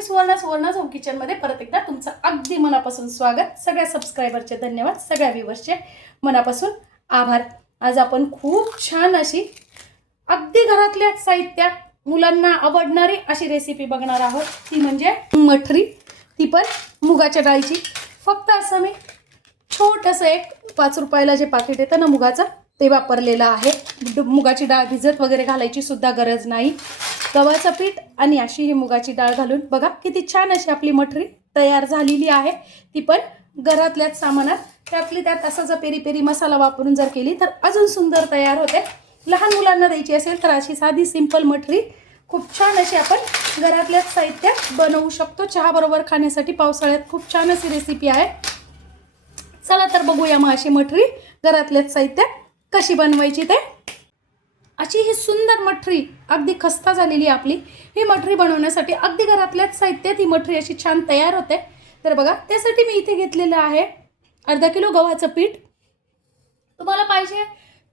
मी सुवर्णा's home kitchen मध्ये परत एकदा तुमचं अगदी मनापासून स्वागत। सगळ्या सबस्क्रायबरचे धन्यवाद, सगळ्या व्ह्यूअर्सचे मनापासून आभार। आज आपण खूप छान अशी अगदी घरातल्या साहित्यात मुलांना आवडणारी अशी रेसिपी बघणार आहोत। ती म्हणजे मठरी, ती पण मुगाच्या डाळीची। फक्त असं मी छोटंसं एक 5 रुपयाला जे पाकिट येतं ना मुगाचं, ते वापरलेलं आहे। मुगाची डाळ भिजत वगैरे घालायची सुद्धा गरज नाही। गव्हाचं पीठ आणि अशी ही मुगाची डाळ घालून बघा किती छान अशी आपली मठरी तयार झालेली आहे। ती पण घरातल्याच सामानात, त्यातली त्यात असा जर पेरी पेरी मसाला वापरून जर केली तर अजून सुंदर तयार होते। लहान मुलांना द्यायची असेल तर अशी साधी सिंपल मठरी खूप छान अशी आपण घरातल्याच साहित्यात बनवू शकतो। चहा बरोबर खाण्यासाठी पावसाळ्यात खूप छान अशी रेसिपी आहे। चला तर बघूया मग अशी मठरी घरातल्याच साहित्यात कशी बनवायची ते। अशी ही सुंदर मठरी अगदी खस्ता झालेली आपली ही मठरी बनवण्यासाठी अगदी घरातल्याच साहित्यात ही मठरी अशी छान तयार होते। तर बघा, त्यासाठी मी इथे घेतलेलं आहे अर्धा किलो गव्हाचं पीठ। तुम्हाला पाहिजे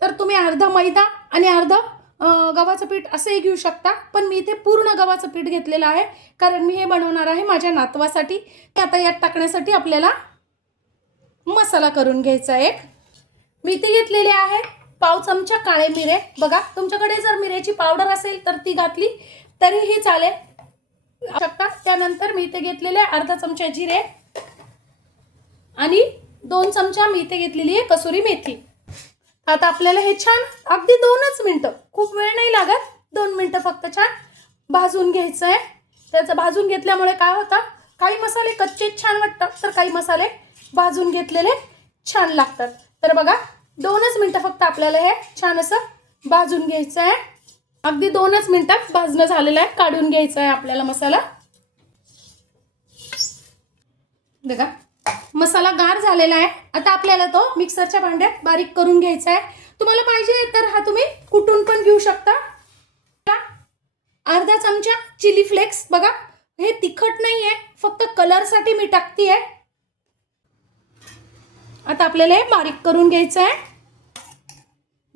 तर तुम्ही अर्धा मैदा आणि अर्धा गव्हाचं पीठ असंही घेऊ शकता, पण मी इथे पूर्ण गव्हाचं पीठ घेतलेलं आहे कारण मी हे बनवणार आहे माझ्या नातवासाठी। आता यात टाकण्यासाठी आपल्याला मसाला करून घ्यायचा आहे। मी इथे घेतलेले आहे पाव चमचा काळे मिरे। बघा, तुमच्याकडे जर मिरेची पावडर असेल तर ती घातली तरीही चालेल शकता। त्यानंतर मी इथे घेतलेले अर्धा चमचा जिरे आणि 2 चमचा मी इथे घेतलेली आहे कसुरी मेथी। आता आपल्याला हे छान अगदी 2च मिनिटं, खूप वेळ नाही लागत, 2 मिनिटं फक्त छान भाजून घ्यायचं आहे। त्याचं भाजून घेतल्यामुळे काय होतं, काही मसाले कच्चे छान वाटतात तर काही मसाले भाजून घेतलेले छान लागतात। तर बघा, 2च मिनिटं फक्त आपल्याला हे छान असं भाजून घ्यायचं आहे। अगदी 2च मिनिटात भाजणं झालेलं आहे। काढून घ्यायचा आहे आपल्याला मसाला। बघा, मसाला गार झालेला आहे। आता आपल्याला तो मिक्सरच्या भांड्यात बारीक करून घ्यायचा आहे। तुम्हाला पाहिजे तर हा तुम्ही कुटून पण घेऊ शकता। अर्धा चमचा चिली फ्लेक्स, बघा हे तिखट नाहीये, फक्त कलरसाठी मी टाकते। आता आपल्याला हे बारीक करून घ्यायचं आहे।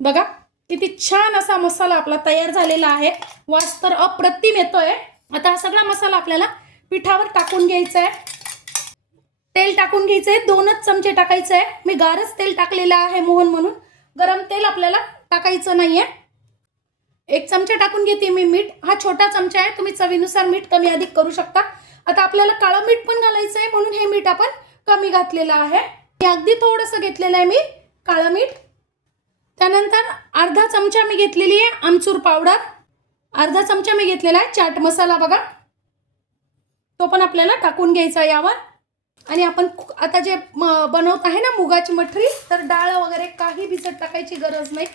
बघा किती छान असा मसाला आपला तयार झालेला आहे। वास तर अप्रतिम येतोय। आता हा सगळा मसाला आपल्याला पिठावर टाकून घ्यायचा आहे। तेल टाकून घ्यायचं आहे, 2च चमचे टाकायचं आहे। मी गारच तेल टाकलेलं आहे मोहन म्हणून, गरम तेल आपल्याला टाकायचं नाहीये। 1 चमचा टाकून घेते मी मीठ, हा छोटा चमचा आहे, तुम्ही चवीनुसार मीठ कमी अधिक करू शकता। आता आपल्याला काळं मीठ पण घालायचं आहे म्हणून हे मीठ आपण कमी घातलेलं आहे। अगदी थोडंसं घेतलेलं आहे मी काळं मीठ। त्यानंतर अर्धा चमचा मी घेतलेली आहे आमचूर पावडर, अर्धा चमचा मी घेतलेला आहे चाट मसाला। बघा, तो पण आपल्याला टाकून घ्यायचा यावर। आणि आपण आता जे बनवत आहे ना मुगाची मठरी, तर डाळ वगैरे काही भिजत टाकायची गरज नाही।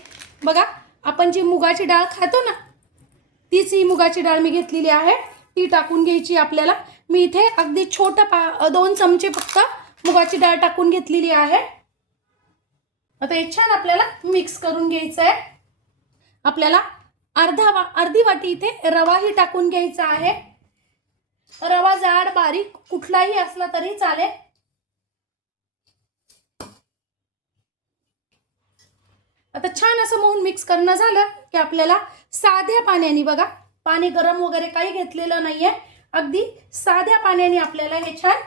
बघा, आपण जी मुगाची डाळ खातो ना, तीच ही मुगाची डाळ मी घेतलेली आहे, ती टाकून घ्यायची आपल्याला। मी इथे अगदी छोटा 2 चमचे फक्त मुगाची डाळ टाकून घेतलेली आहे। आता हे छान आपल्याला मिक्स करून घ्यायचं आहे। आपल्याला अर्धी वाटी इथे रवाही टाकून घ्यायचा आहे। रवा जाड बारीक कुठलाही असला तरी चालेल। आता छान असं मोहन मिक्स करणं झालं की आपल्याला साध्या पाण्याने, बघा पाणी गरम वगैरे काही घेतलेलं नाहीये, अगदी साध्या पाण्याने आपल्याला हे छान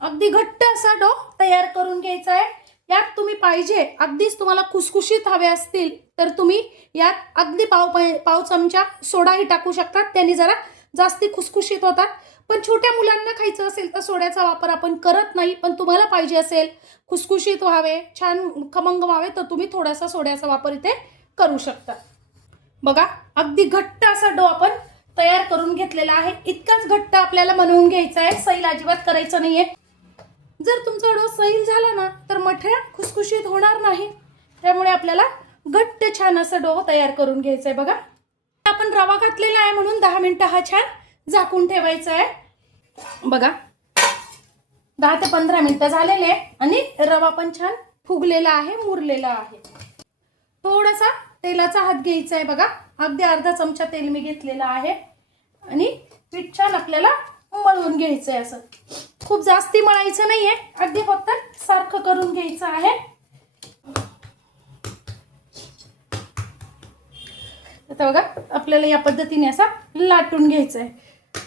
अगदी घट्ट असा डो तयार करून घ्यायचा आहे। यात तुम्ही पाहिजे अगदीच तुम्हाला खुसखुशीत हवे असतील तर तुम्ही यात अगदी पाव चमचा सोडाही टाकू शकतात, त्यांनी जरा जास्ती खुसखुशीत होतात। पण छोट्या मुलांना खायचं असेल तर सोड्याचा वापर आपण करत नाही, पण तुम्हाला पाहिजे असेल खुसखुशीत व्हावे, छान खमंग व्हावे, तर तुम्ही थोडासा सोड्याचा वापर इथे करू शकता। बघा, अगदी घट्ट असा डो आपण तयार करून घेतलेला आहे। इतकाच घट्ट आपल्याला बनवून घ्यायचा आहे, सैल अजिबात करायचं नाहीये। जर तुमचा डो सैल झाला ना तर मठ्या खुसखुशीत होणार नाही, त्यामुळे आपल्याला घट्ट छान असं डो तयार करून घ्यायचा आहे। बघा, आपण रवा घातलेला आहे म्हणून 10 मिनिटं हा छान झाकून ठेवायचा आहे। बघा, 10 ते 15 मिनिटं झालेले आणि रवा पण छान फुगलेला आहे, मुरलेला आहे। थोडासा तेलाचा हात घ्यायचा आहे। बघा, अगदी अर्धा चमचा तेल मी घेतलेला आहे आणि पीठ छान आपल्याला मळून घ्यायचं आहे। असं खूप जास्ती मळायचं नाहीये, अगदी फक्त सारखं करून घ्यायचं आहे। आता बघा आपल्याला या पद्धतीने असा लाटून घ्यायचा आहे.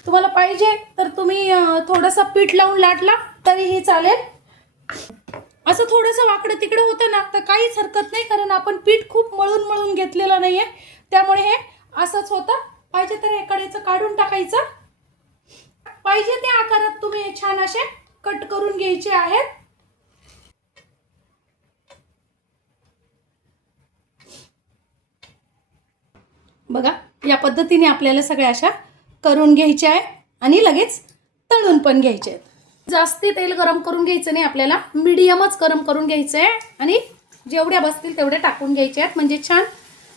तुम्हाला पाहिजे तर तुम्ही थोडंसं पीठ लावून लाटला तरीही चालेल. असं थोडंसं वाकडं तिकडं होतं ना तर काहीच हरकत नाही, कारण आपण पीठ खूप मळून घेतलेलं नाही आहे, त्यामुळे हे असंच होतं. पाहिजे तर हे कडेचं काढून टाकायचं. पाहिजे त्या आकारात तुम्ही छान असे कट करून घ्यायचे आहेत. बघा या पद्धतीने आपल्याला सगळ्या अशा करून घ्यायच्या आहे आणि लगेच तळून पण घ्यायचे आहेत. जास्ती तेल गरम करून घ्यायचं नाही, आपल्याला मीडियमच गरम करून घ्यायचं आहे आणि जेवढ्या बसतील तेवढे टाकून घ्यायचे आहेत, म्हणजे छान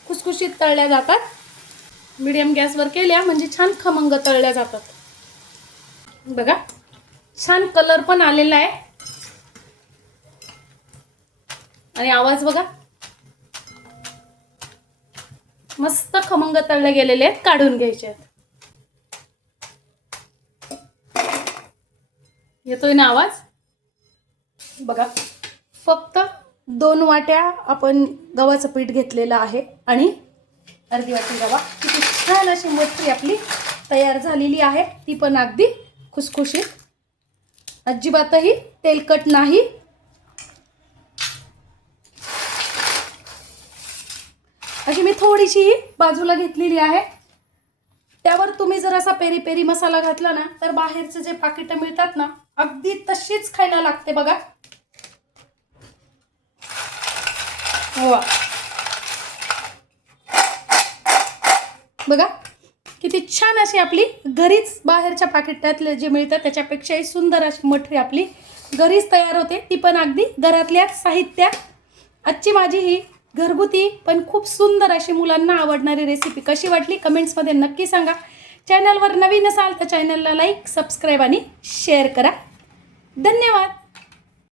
खुसखुशीत तळल्या जातात. मीडियम गॅसवर केल्या म्हणजे छान खमंग तळल्या जातात. बघा छान कलर पण आलेला आहे आणि आवाज बघा मस्त खमंग तळले गेलेले आहेत. काढून घ्यायचे आहेत. येतोय ना आवाज? बघा फक्त 2 वाट्या आपण गव्हाचं पीठ घेतलेलं आहे आणि अर्धी वाटी रवा. किती छान अशी मटकी आपली तयार झालेली आहे, ती पण अगदी खुसखुशीत, अजिबातही तेलकट नाही. अशी मी थोडीशी बाजूला घेतलेली आहे. त्यावर तुम्ही जर असा पेरी पेरी मसाला घातला ना तर बाहेरचे जे पाकिटं मिळतात ना अगदी तशीच खायला लागते. बघा वा, बघा किती छान अशी आपली घरीच बाहेरच्या पाकिटातले जे मिळतात त्याच्यापेक्षाही सुंदर अशी मठरी आपली घरीच तयार होते, ती पण अगदी घरातल्या साहित्यात. आजची माझी ही घरगुती पण खूप सुंदर अशी मुलांना आवडणारी रेसिपी कशी वाटली कमेंट्समध्ये नक्की सांगा. चॅनलवर नवीन असाल तर चॅनलला लाईक, सबस्क्राईब आणि शेअर करा. धन्यवाद.